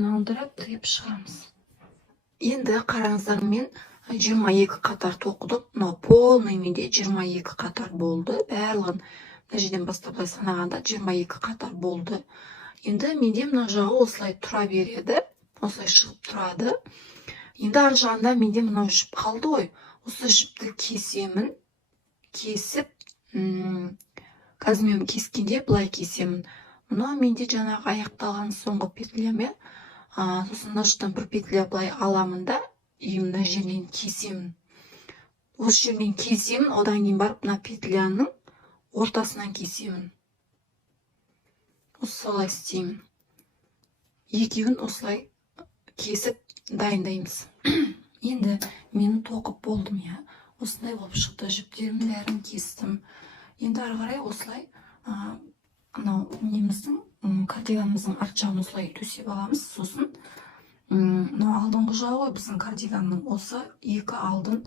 алдырып тыйып шығамыз. Енді қараңыздар, мен 22 қатар тоқыдым. Мынау полный менде 22 қатар болды. Барлығын мына жерден бастап санағанда 22 қатар болды. Енді менде мына жағы осылай тұра береді. Осылай шығып тұрады. Енді ар жағында менде мынау жіп қалды ғой. Осы жіпті кесемін. Кесіп, қазір мен кескенде былай кесемін. Мынау менде жаңағы аяқталған соңғы петляме. Сосын мына жақтан бір петля былай аламын да, мына жерден кесемін. Осы жерден кесемін, одан кейін барып мына петляның ортасынан кесемін. Осылай істеймін. Екеуін осылай кесіп дайындаймыз. Енді мені тоқып болдым, я. Осындай болып шықты, жіптерімді бәрін кестім. Енді ары қарай осылай анау неміздің кардиганымыздың арт жағын осылай төсеп аламыз. Сосын мынау алдыңғы жағы ғой біздің кардиганның, осы екі алдын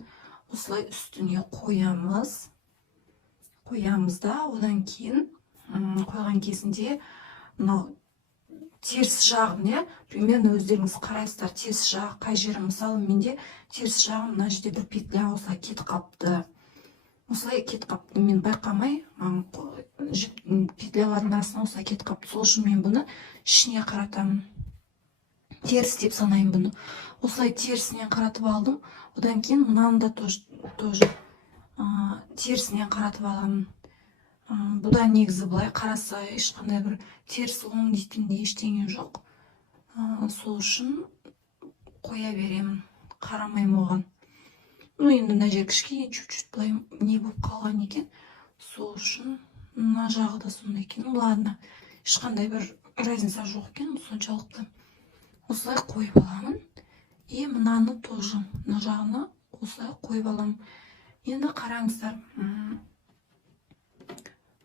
осылай үстіне қоямыз. Қоямыз да, одан кейін қойған кезінде мынау теріс жағын, примерно өздеріңіз қарайсыздар, теріс жағы қай жері. Мысалы менде теріс жағын мына жерде бір петля осылай кетіп қапты. Осылай кетіп қапты, мен байқамай петлялардың арасына осылай кетіп қапты. Сол үшін мен бұны ішіне қаратамын. Теріс деп санаймын бұны. Осылай терісінен қаратып алдым. Одан кейін мынаны да тоже терісінен қаратып аламын. Бұда негізі былай қараса ешқандай бір теріс оң дейтінде ештеңе жоқ. Сол үшін қоя беремін, қарамаймын оған. Енді мына жер кішкене чуть-чуть былай не болып қалған екен. Сол үшін мына жағы да сондай екен. Ладно, ешқандай бір разница жоқ екен, соншалықты. Осылай қойып аламын. И мынаны тоже, мына жағына осылай қойып аламын. Енді қараңыздар,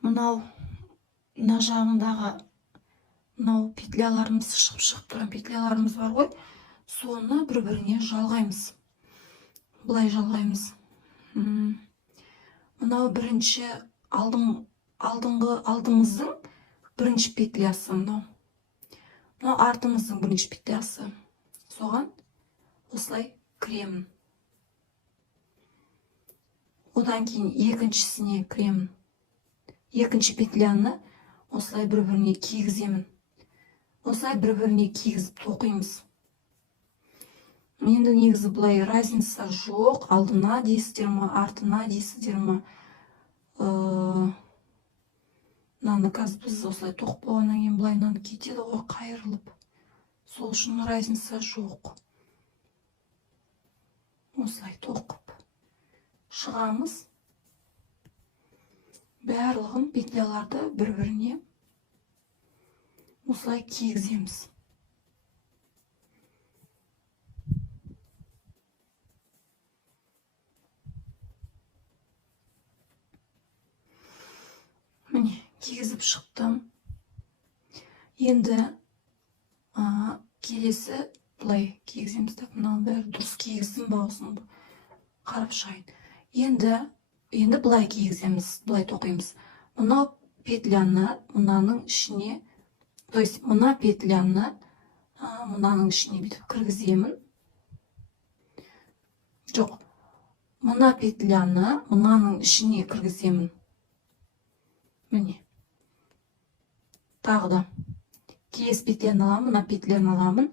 мына жағындағы мынау петляларымыз, шығып тұрған петляларымыз бар ғой, соны бір-біріне жалғаймыз. Бұлай жалғаймыз. Мынау бірінші алдымыздың бірінші петлясы мынау. Мынау артымыздың бірінші петлясы. Соған осылай кіремін. Одан кейін екіншісіне кіремін. Екінші петляны осылай бір-біріне кигіземін. Осылай бір-біріне кигізіп тоқимыз. Енді негізі бұлай разница жоқ. Алдына дейсіздер ма, артына дейсіздер ма. Мынаны қазір біз осылай тоқып болғаннан кейін бұлай мынаны кетеді ғой қайырылып. Сол үшін разница жоқ. Осылай тоқып шығамыз. Барлығын петляларды бір-біріне осылай кигіземіз. Міне, кигізіп шықтым. Енді келесі бұлай кигіземіз. Мынау бәрі дұрыс кигізім ба осыны қарап шығайын. Енді бұлай кигіземіз, бұлай тоқимыз. Мынау петляны мынаның ішіне, то есть мына петляны мынаның ішіне бүйтіп кіргіземін. Жоқ, мына петляны мынаның ішіне кіргіземін. Міне. Тағы да. Келесі петляны аламын, мына петляны аламын.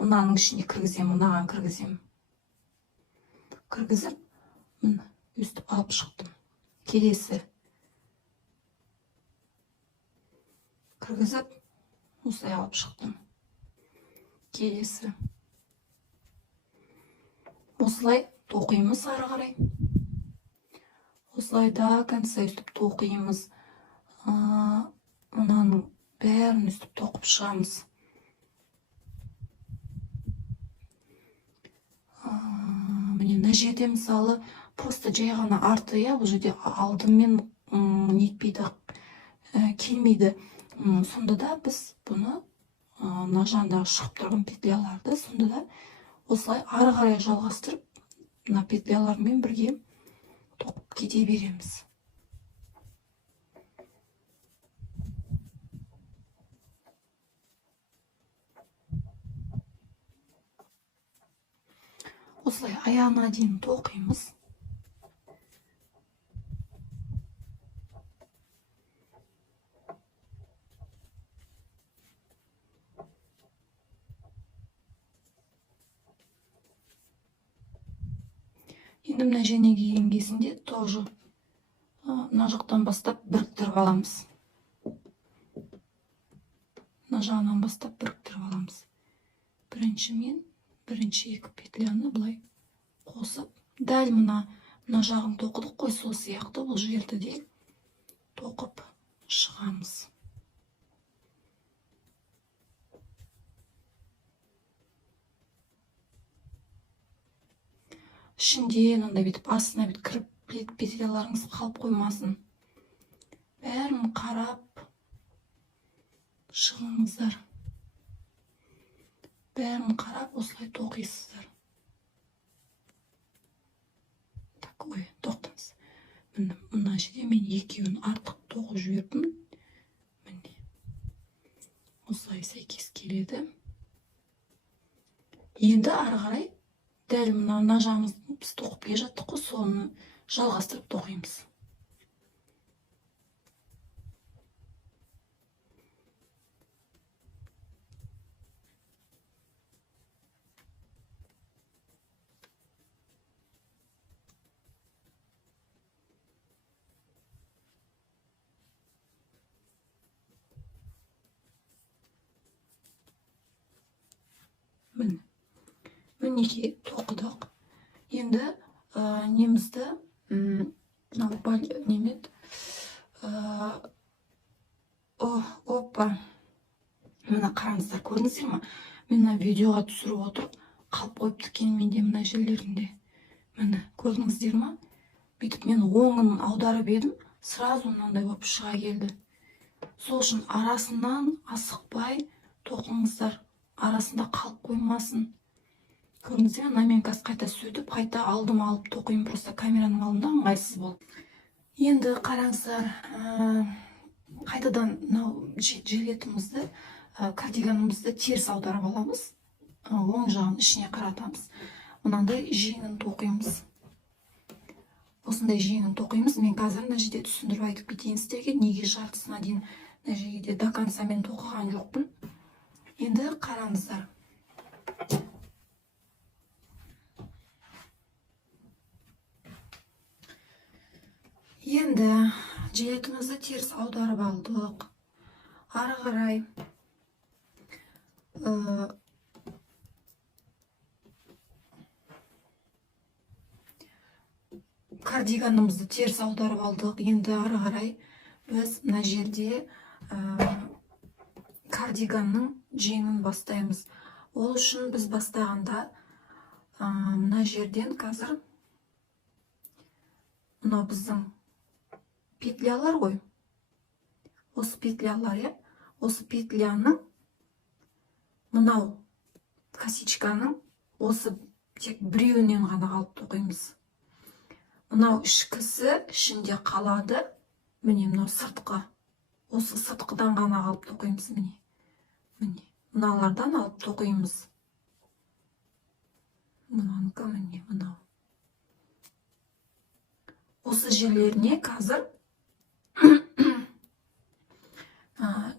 Мынаның ішіне кіргіземін, мынаған кіргіземін. Кіргізіп, мына өстіп алып шықтым. Келесі. Кіргізіп, осылай алып шықтым. Келесі. Осылай тоқимыз ары қарай. Осылай да конца өстіп тоқимыз. Мынаның бәрін өстіп тоқып шығамыз. Міне, мына жерде мысалы просто жай ғана арты, бұл жерде алдымен нетпейді, келмейді. Сонда да біз бұны мына жағындағы шығып тұрған петляларды сонда да осылай ары қарай жалғастырып, мына петлялармен бірге тоқып кете береміз. осылай аяғына дейін тоқимыз. Енді мына және келген кезінде тоже мына жақтан бастап біріктіріп аламыз. Мына жағынан бастап біріктіріп аламыз. Бірінші екі петляны былай қосып, дәл мына жағын тоқыдық қой, сол сияқты бұл жерді де тоқып шығамыз. Ішінде мынандай бүйтіп астына бүйтіп кіріп петляларыңыз қалып қоймасын. Бәрін қарап шығыңыздар. Бәрін қарап осылай тоқисыздар. Так, ой, тоқтыңыз. Мына жерде мен екеуін артық тоқып жібердім. Міне. Осылай сәйкес келеді. Енді ары қарай дәл мына жағымызды біз тоқып келе жаттық қой, соны жалғастырып тоқимыз. Мінекей тоқыдық. Енді немізді немет опа, мына қараңыздар, көрдіңіздер ма? Мен мына видеоға түсіріп отырып қалып қойыпты екен менде мына жерлерінде. Міне көрдіңіздер ма? Бүйтіп мен оңын аударып едім, сразу мынандай болып шыға келді. Сол үшін арасынан асықпай тоқыңыздар, арасында қалып қоймасын. Көрдіңіздер ме? Мен қазір қайта сөйтіп, қайта алдым алып тоқимын, просто камераның алдында ыңғайсыз болды. Енді қараңыздар, қайтадан жилетімізді, кардиганымызды теріс аударып аламыз. Оң жағын ішіне қаратамыз. Мынандай жеңін тоқимыз. Осындай жеңін тоқимыз. Мен қазір мына жерде түсіндіріп айтып кетейін сіздерге, неге жартысына дейін мына жерде до конца мен тоқыған жоқпын. Енді қараңыздар. Енді жилетімізді теріс аударып алдық. Ары қарай кардиганымызды теріс аударып алдық. Енді ары қарай біз мына жерде кардиганның жеңін бастаймыз. Ол үшін біз бастағанда мына жерден қазір мына біздің петлялар ғой. Осы петлялар, осы петляның мынау косичканың осы тек біреуінен ғана қалып тоқимыз. Мынау ішкісі ішінде қалады. Міне мынау сыртқы. Осы сыртқыдан ғана қалып тоқимыз. Міне. Мыналардан алып тоқимыз. Мынанікі міне мынау. Осы жерлеріне қазір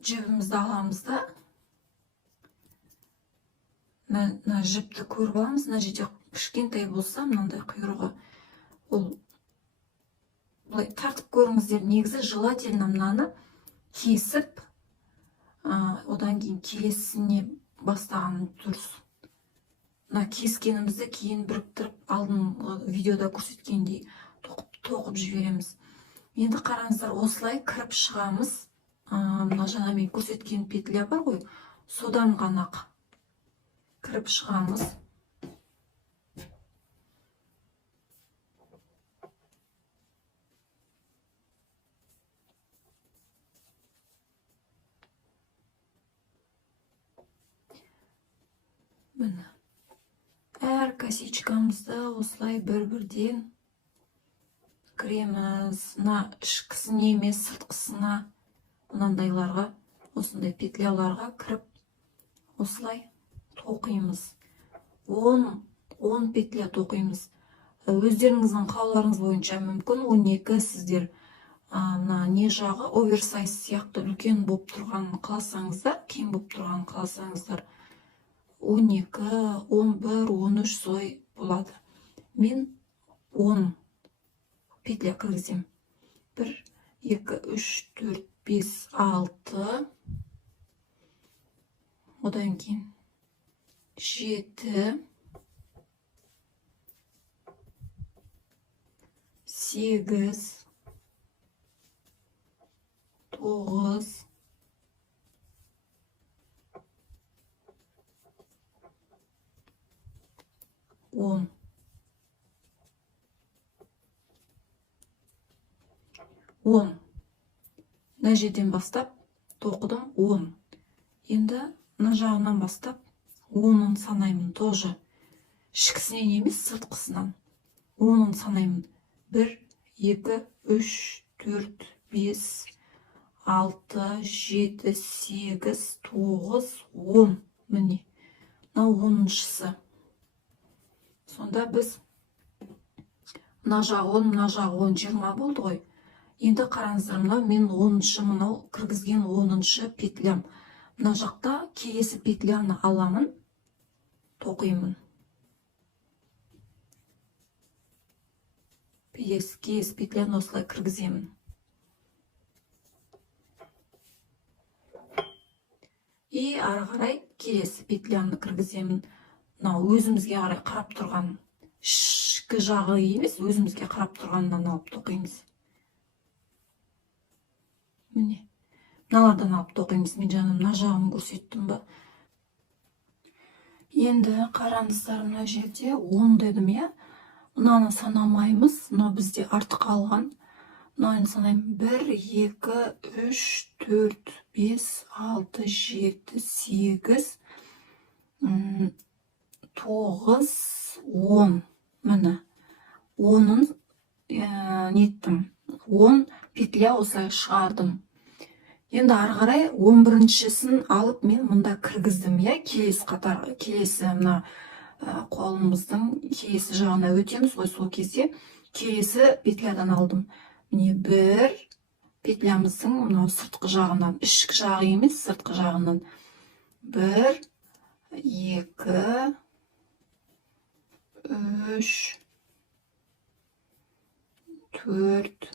жібімізді аламыз да, мына жіпті көріп аламыз. Мына жерде кішкентай болса, мынандай құйрығы, ол былай тартып көріңіздер. Негізі желательно мынаны кесіп, одан кейін келесіне бастаған дұрыс. Мына кескенімізді кейін біріктіріп, алдыңғы видеода көрсеткендей тоқып жібереміз. Енді қараңыздар, осылай кіріп шығамыз. Мына жаңа мен көрсеткен петля бар ғой, содан ғана кіріп шығамыз. Міне. Әр косичкамызды осылай бір-бірден кіреміз. Мына ішкісіне емес, сыртқысына, мынандайларға, осындай петляларға кіріп осылай тоқимыз. 10 петля тоқимыз. Өздеріңіздің қалаларыңыз бойынша мүмкін 12 сіздер мына не жағы оверсайз сияқты үлкен болып тұрған қаласаңыздар, кең болып тұрған қаласаңыздар 12, 11, 13 солай болады. Мен 10 петля кіргізем. 1, 2, 3, 4, 5, 6, одан кейін 7, 8, 9, 10. 10. Мына жерден бастап тоқыдым 10. Енді мына жағынан бастап 10-ын санаймын тоже. Ішкісінен емес, сыртқысынан. 10-ын санаймын. 1, 2, 3, 4, 5, 6, 7, 8, 9, 10. Міне. Мына 10-шысы. Сонда біз мына жағы 10, мына жағы 10, 20 болды ғой. Енді қараңыздар, мынау мен 10-шы, мынау кіргізген 10-шы петлям. Мына жақта келесі петляны аламын, тоқимын. Келесі петляны осылай кіргіземін. И ары қарай келесі петляны кіргіземін. Мынау өзімізге қарай қарап тұрған, ішкі жағы емес, өзімізге қарап тұрғаннан алып тоқимыз. Міне, мыналардан алып тоқимыз. Мен жаңа мына жағын көрсеттім ба? Енді қараңыздар, мына жерде 10 дедім, я? Мынаны санамаймыз, мына бізде артық қалған. Мынаны санаймын. 1, 2, 3, 4, 5, 6, 7, 8, 9, 10. Міне, 10-ын неттім. 10 петля осылай шығардым. Енді ары қарай 11-шісін алып мен мұнда кіргіздім, я? Келесі қатарға, келесі мына қолымыздың келесі жағына өтеміз ғой, сол кезде келесі петлядан алдым. Міне 1 петлямыздың мынау сыртқы жағынан, ішкі жағы емес, сыртқы жағынан. 1, 2, 3, 4,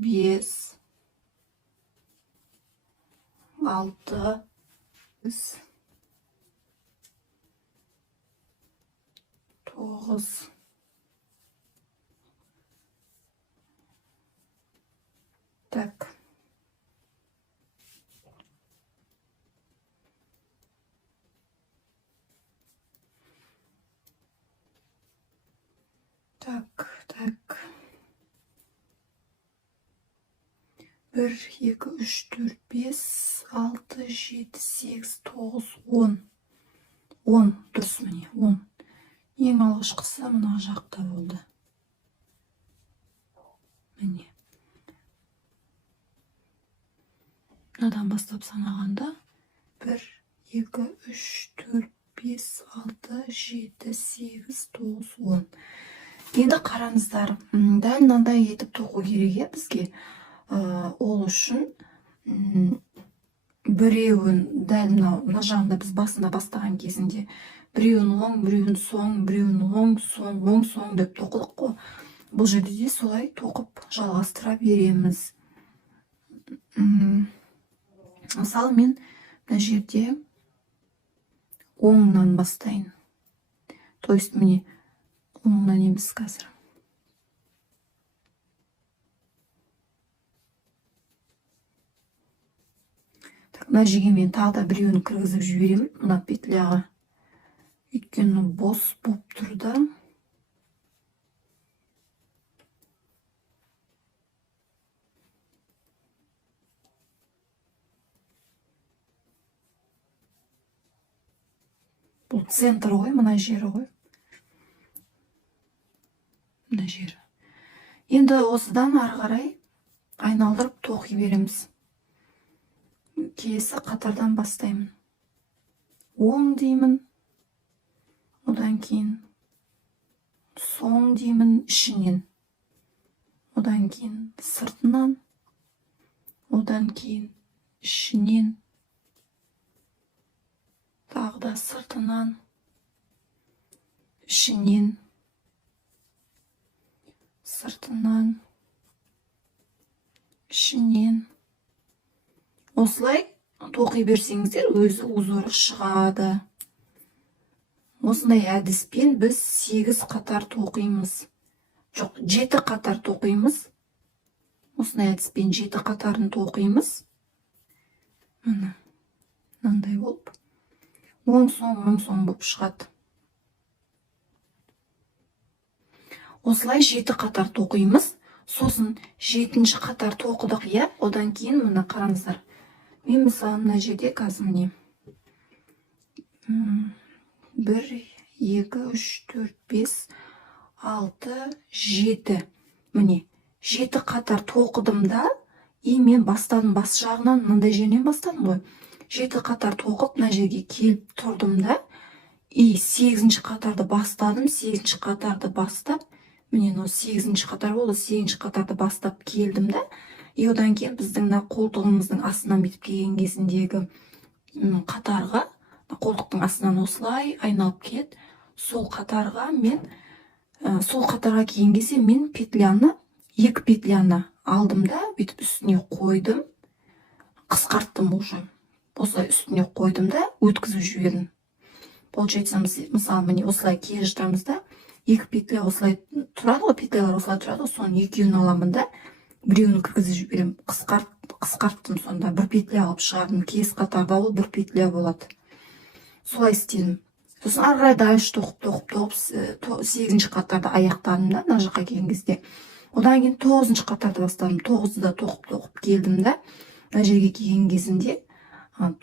5, 6, 9, так. Так. 1, 2, 3, 4, 5, 6, 7, 8, 9, 10. 10, дұрыс міне, 10. Ең алғашқысы мына жақта болды. Міне. Мынадан бастап санағанда 1, 2, 3, 4, 5, 6, 7, 8, 9, 10. Енді қараңыздар, дәл мынандай етіп тоқу керек бізге. Ол үшін біреуін дәл мына жағында біз басында бастаған кезінде біреуін оң, біреуін соң, біреуін оң, соң деп тоқыдық қой. Бұл жерде де солай тоқып жалғастыра береміз. Мысалы мен мына жерде оңнан бастайын. То есть міне оңнан емес қазір. Мына жерге мен тағы да біреуін кіргізіп жіберемін, мына петляға. Өйткені бос болып тұрды. Бұл центр ғой, мына жері ғой. Мына жері. Енді осыдан ары қарай айналдырып тоқи береміз. Келесі қатардан бастаймын. Оң деймін. одан кейін соң деймін, ішінен, одан кейін сыртынан, одан кейін ішінен, тағы да сыртынан, ішінен, сыртынан, ішінен. Осылай тоқи берсеңіздер, өзі узоры шығады. Осындай әдіспен біз 8 қатар тоқимыз. Жоқ, 7 қатар тоқимыз. Осындай әдіспен 7 қатарын тоқимыз. Міне, мынандай болып, оң соң болып шығады. Осылай 7 қатар тоқимыз. Сосын 7-ші қатар тоқыдық, иә? Одан кейін мына қараңыздар. Мен мысалы мына жерде қазір міне 1, 2, 3, 4, 5, 6, 7. Міне 7 қатар тоқыдым да, мен бастадым, бас жағынан мынандай жерінен бастадым ғой. 7 қатар тоқып, мына жерге келіп тұрдым да, 8-ші қатарды бастадым, 8-ші қатарды бастап, міне 8-ші қатар болды, 8-ші қатарды бастап келдім да, одан кейін біздің қолтығымыздың астынан бітіп келген кезіндегі қатарға, қолтықтың астынан осылай айналып келеді. Сол қатарға келген кезде мен петляны, 2 петляны алдым да, бүйтіп үстіне қойдым, қысқарттым уже. Осылай үстіне қойдым да, өткізіп жібердім. Получается, мысалы, міне осылай келе жатамыз да, 2 петля осылай тұрады ғой, петлялар осылай тұрады ғой, соның екеуін аламын да, біреуін кіргізіп жіберем. Қысқарттым, сонда 1 петля алып шығардым. Келесі қатарда ол 1 петля болады. Солай істедім. Сосын ары қарай дальше тоқып 8-ші қатарды аяқтадым да, мына жаққа келген кезде. Одан кейін 9-ші қатарды бастадым. 9-ды да тоқып келдім да, мына жерге келген кезінде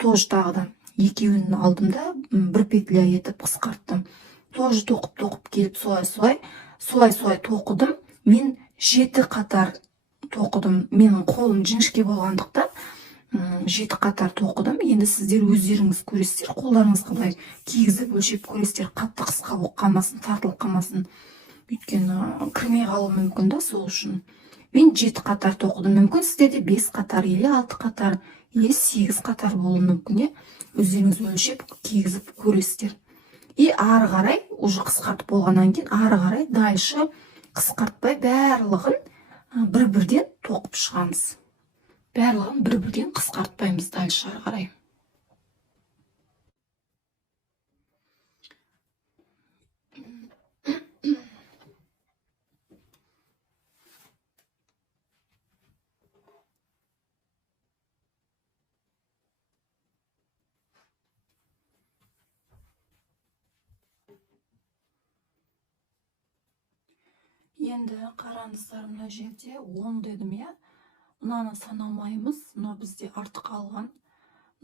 тоже тағы да екеуін алдым да, 1 петля етіп қысқарттым. Тоже тоқып келіп солай тоқыдым. Мен 7 қатар тоқыдым. Менің қолым жіңішке болғандықтан 7 қатар тоқыдым. Енді сіздер өздеріңіз көресіздер, қолдарыңыз қалай кигізіп өлшеп көресіздер, қатты қысқа болып қалмасын, тартылып қалмасын. Өйткені кірмей қалуы мүмкін да, сол үшін. Мен 7 қатар тоқыдым. Мүмкін сіздерде 5 қатар, или 6 қатар, или 8 қатар болуы мүмкін. Өздеріңіз өлшеп кигізіп көресіздер. Ары қарай, уже қысқартып болғаннан кейін, ары қарай дальше қысқартпай барлығын бір-бірден тоқып шығамыз. Барлығын бір-бірден қысқартпаймыз дальше ары қарай. Енді қараңыздар, мына жерде 10 дедім, иә? Мынаны санамаймыз, мына бізде артық қалған.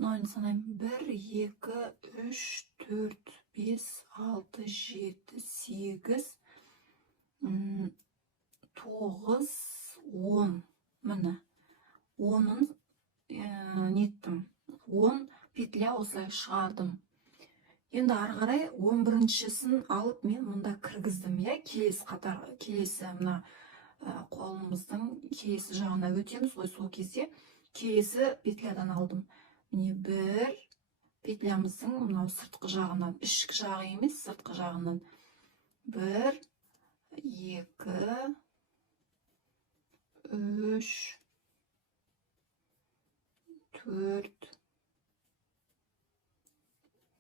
Мынаны санаймын. 1, 2, 3, 4, 5, 6, 7, 8, 9, 10. Міне. 10-ын неттім. 10 петля осылай шығардым. Енді ары қарай 11-шісін алып мен мұнда кіргіздім, иә? Келесі мына қолымыздың келесі жағына өтеміз ғой, сол кезде келесі петлядан алдым. Міне 1 петлямыздың мынау сыртқы жағынан, ішкі жағы емес, сыртқы жағынан 1, 2, 3, 4,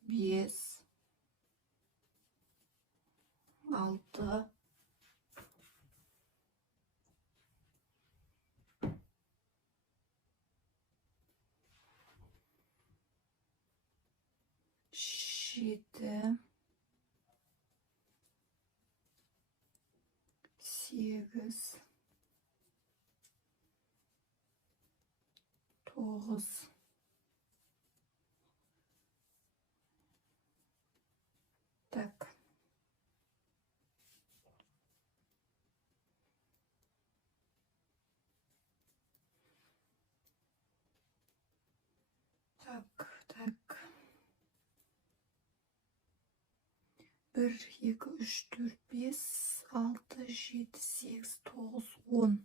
5, 6, 7, 8, 9, так. Так. 1, 2, 3, 4, 5, 6, 7, 8, 9, 10.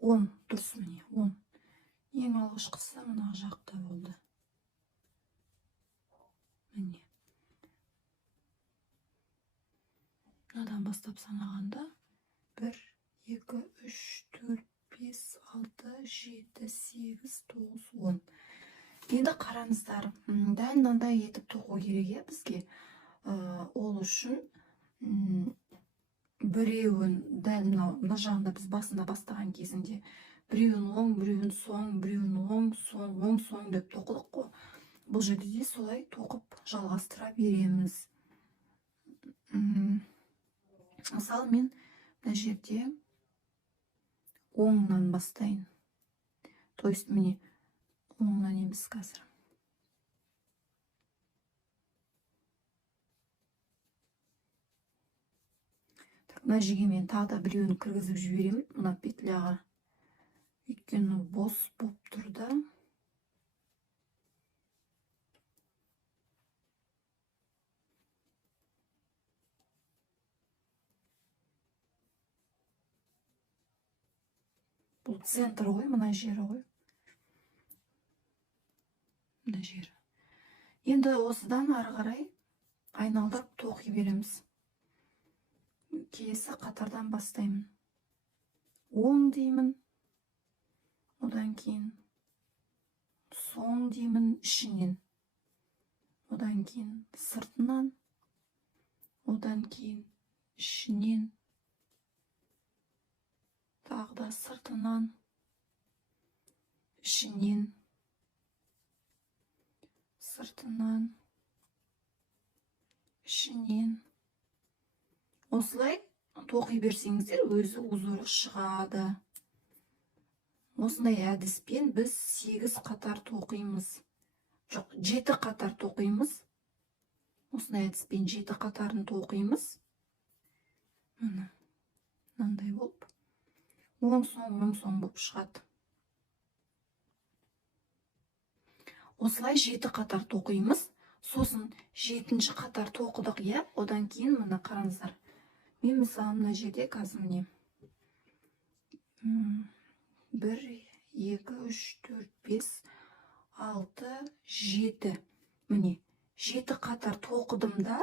10 дұрыс міне, 10. Ең алғашқысы мына жақта болды. Міне. Мынадан бастап санағанда 1, 2, 3, 4, 5, 6, 7, 8, 9, 10. Енді қараңыздар, дәл мынандай етіп тоқу керек бізге. Ол үшін біреуін дәл мына жағында біз басында бастаған кезінде біреуін оң, біреуін соң, біреуін оң, соң деп тоқыдық қой. Бұл жерде де солай тоқып жалғастыра береміз. Мысалы мен мына жерде оңнан бастайын. То есть міне оңнан емес қазір. Мына жерге мен тағы да біреуін кіргізіп жіберемін мына петляға. Өйткені бос болып тұрды. Бұл центр ғой, мына жері ғой. Мына жері. Енді осыдан ары қарай айналдырып тоқи береміз. Келесі қатардан бастаймын. Оң деймін. Одан кейін соң деймін ішінен. Одан кейін сыртынан. Одан кейін ішінен. Тағы да сыртынан. Ішінен. Сыртынан. Ішінен. Осылай тоқи берсеңіздер өзі узоры шығады. Осындай әдіспен біз 8 қатар тоқимыз. Жоқ, 7 қатар тоқимыз. Осындай әдіспен 7 қатарын тоқимыз. Мынандай болып. Оң соң болып шығады. Осылай 7 қатар тоқимыз. Сосын 7-ші қатар тоқыдық, иә. Одан кейін мына қараңыздар. Мен мысалы мына жерде қазір міне 1, 2, 3, 4, 5, 6, 7. Міне 7 қатар тоқыдым да,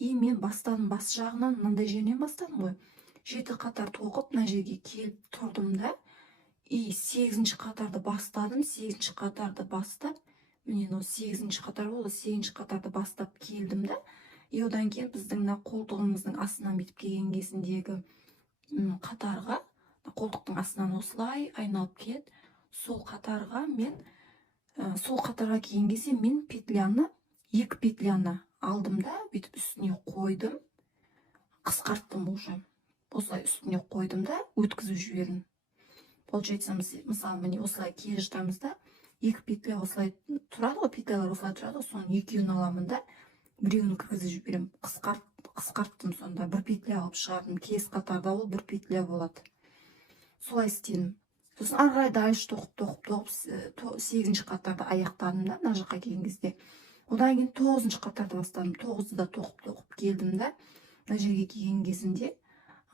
мен бастадым бас жағынан, мынандай жерінен бастадым ғой. 7 қатар тоқып, мына жерге келіп тұрдым да, 8-ші қатарды бастадым, 8-ші қатарды бастап, міне 8-ші қатар болды, 8-ші қатарды бастап келдім да, одан кейін біздің қолтығымыздың астынан бетіп келген кезіндегі қатарға, қолтықтың астынан осылай айналып келеді. Сол қатарға келген кезде мен петляны, 2 петляны алдым да, бүйтіп үстіне қойдым, қысқарттым уже. Осылай үстіне қойдым да, өткізіп жібердім. Получается, мысалы, міне осылай келе жатамыз да, 2 петля осылай тұрады ғой, петлялар осылай тұрады ғой, соның екеуін аламын да, біреуін кіргізіп жіберем. Қысқарттым сонда, 1 петля алып шығардым. Келесі қатарда ол 1 петля болады. Солай істедім. Сосын ары қарай дальше тоқып 8-ші қатарды аяқтадым да, мына жаққа келген кезде. Одан кейін 9-ші қатарды бастадым. 9-ды да тоқып келдім да, мына жерге келген кезінде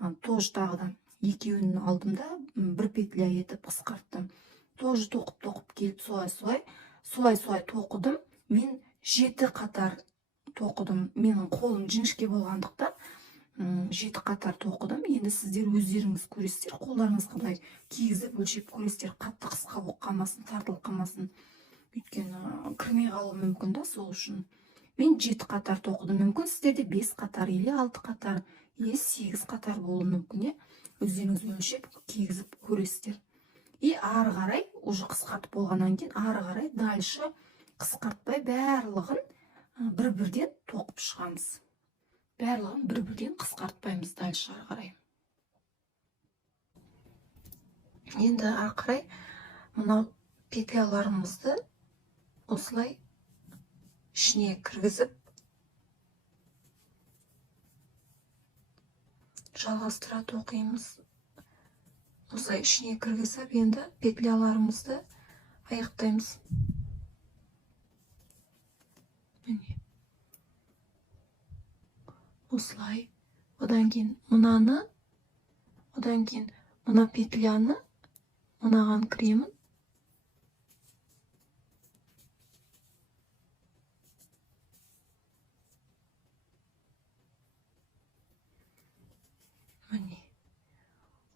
9 тағы да екеуін алдым да, 1 петля етіп қысқарттым. 9 тоқып келіп солай тоқыдым. Мен 7 қатар тоқыдым. Менің қолым жіңішке болғандықтан 7 қатар тоқыдым. Енді сіздер өздеріңіз көресіздер, қолдарыңыз қалай кигізіп өлшеп көресіздер, қатты қысқа болып қалмасын, тартылып қалмасын. Өйткені кірмей қалуы мүмкін да, сол үшін. Мен 7 қатар тоқыдым. Мүмкін сіздерде 5 қатар, или 6 қатар, или 8 қатар болуы мүмкін. Өздеріңіз өлшеп кигізіп көресіздер. И ары қарай, уже қысқартып болғаннан кейін, ары қарай дальше қысқартпай барлығын бір-бірден тоқып шығамыз. Барлығын бір-бірден қысқартпаймыз дальше ары қарай. Енді ары қарай мынау петляларымызды осылай ішіне кіргізіп жалғастыра тоқимыз. Осылай ішіне кіргізіп, енді петляларымызды аяқтаймыз. осылай. Одан кейін мынаны, одан кейін мына петляны мынаған кіремін. Міне.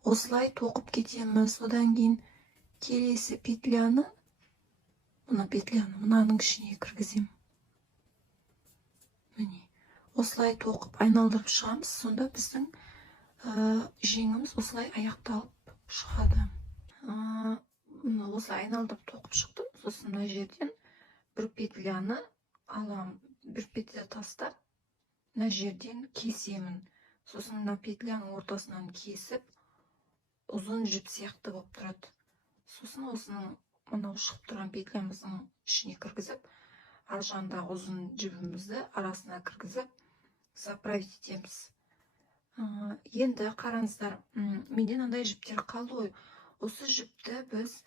Осылай тоқып кетеміз. Одан кейін келесі петляны, мына петляны мынаның ішіне кіргіземін. Міне. Осылай тоқып айналдырып шығамыз. Сонда біздің жеңіміз осылай аяқталып шығады. Осылай айналдырып тоқып шықтым. Сосын мына жерден бір петляны аламын. Бір петля тастап, мына жерден кесемін. Сосын мына петляның ортасынан кесіп, ұзын жіп сияқты болып тұрады. Сосын осының мынау шығып тұрған петлямыздың ішіне кіргізіп, ар жағындағы ұзын жібімізді арасына кіргізіп, заправить етеміз. Енді қараңыздар, менде мынандай жіптер қалды ғой. Осы жіпті біз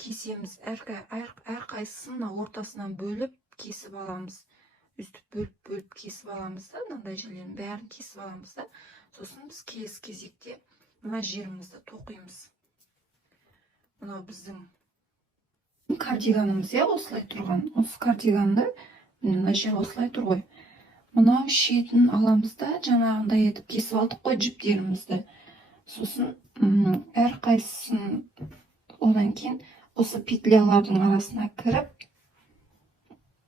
кесеміз. Әрқайсысын ортасынан бөліп кесіп аламыз. Үстіп бөліп кесіп аламыз да, мынандай жерлерін бәрін кесіп аламыз да. Сосын біз келесі кезекте мына жерімізді тоқимыз. Мынау біздің кардиганымыз, осылай тұрған. Осы кардиганды мына жер осылай тұр ғой. Мынау шетін аламыз да, жаңағындай етіп кесіп алдық қой жіптерімізді. Сосын әрқайсысын одан кейін осы петлялардың арасына кіріп,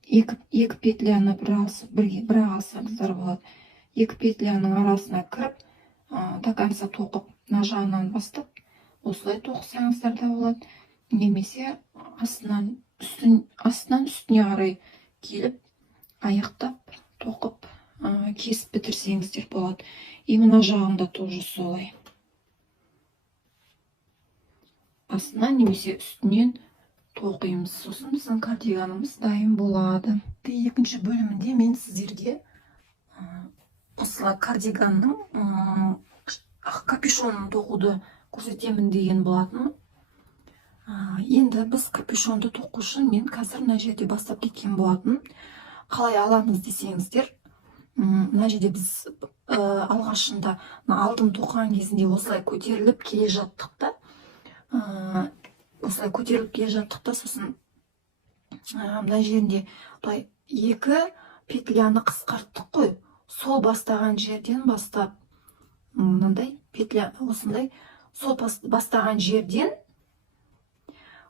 екі петляны бір алсаңыздар болады. Екі петляның арасына кіріп, до конца тоқып, мына жағынан бастап, осылай тоқсаңыздар да болады. Немесе астынан үстіне қарай келіп, аяқтап, тоқып, кесіп бітірсеңіздер болады. И мына жағында тоже солай. Астынан немесе үстінен тоқимыз. Сосын біздің кардиганымыз дайын болады. Екінші бөлімінде мен сіздерге осылай кардиганның капюшонын тоқуды көрсетемін деген болатын. Енді біз капюшонды тоқу үшін мен қазір мына жерде бастап кеткен болатын. Қалай аламыз десеңіздер, мына жерде біз алғашында алдын тоқыған кезінде осылай көтеріліп келе жаттық та. Сосын мына жерінде екі петляны қысқарттық қой. Сол бастаған жерден бастап, мынандай петля осындай, сол бастаған жерден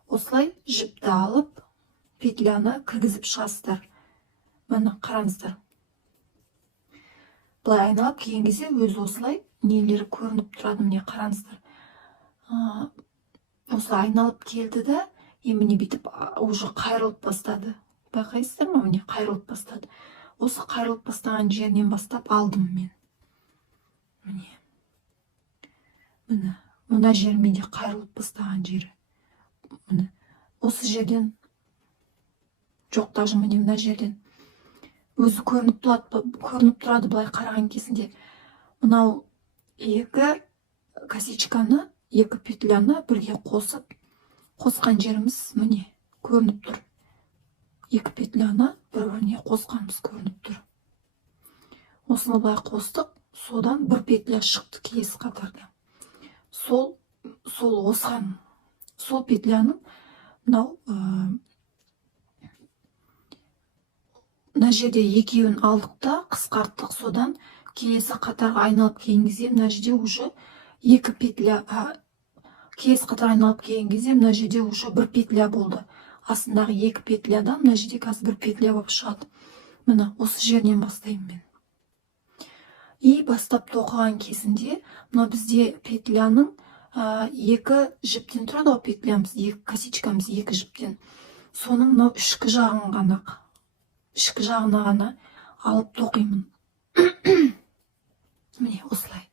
осылай жіпті алып, петляны кіргізіп шығасыздар. Мына қараңыздар. Былай айналып келген кезде өзі осылай нелері көрініп тұрады, міне қараңыздар. Осылай айналып келді да, міне бүйтіп уже қайрылып бастады. Байқайсыздар ма? Міне қайрылып бастады. Осы қайрылып бастаған жерінен бастап алдым мен. Міне. Мына жер менде қайрылып бастаған жері. Міне. Осы жерден жоқ, даже міне мына жерден өзі көрініп тұрады былай қараған кезінде. Мынау екі косичканы, екі петляны бірге қосқан жеріміз міне көрініп тұр. Екі петляны бір-біріне қосқанымыз көрініп тұр. Осыны былай қостық, содан бір петля шықты келесі қатарда. Сол петляның мынау мына жерде екеуін алдық та қысқарттық, содан келесі қатарға айналып келген кезде мына жерде уже екі петля, келесі қатар айналып келген кезде мына жерде уже бір петля болды. Астындағы екі петлядан мына жерде қазір бір петля болып шығады. Міне осы жерден бастаймын мен. И бастап тоқыған кезінде, мына бізде петляның екі жіптен тұрады ғой петлямыз, екі косичкамыз екі жіптен. Соның мынау ішкі жағына ғана алып тоқимын. Міне осылай.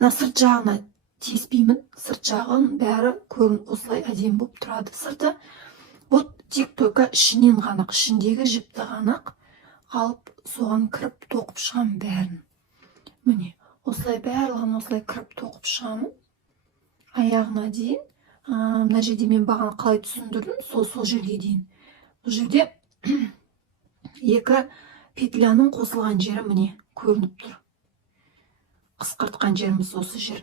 Мына сырт жағына теспеймін. Сырт жағын бәрі осылай әдемі болып тұрады. Сырты тек только ішінен ғана, ішіндегі жіпті ғана алып соған кіріп тоқып шығамын бәрін. Міне осылай барлығын осылай кіріп тоқып шығамын аяғына дейін. Мына жерде мен бағана қалай түсіндірдім, сол жерге дейін. Бұл жерде екі Петляның қосылған жері міне көрініп тұр. Қысқартқан жеріміз осы жер.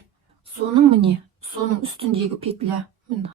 Соның міне, соның үстіндегі петля міне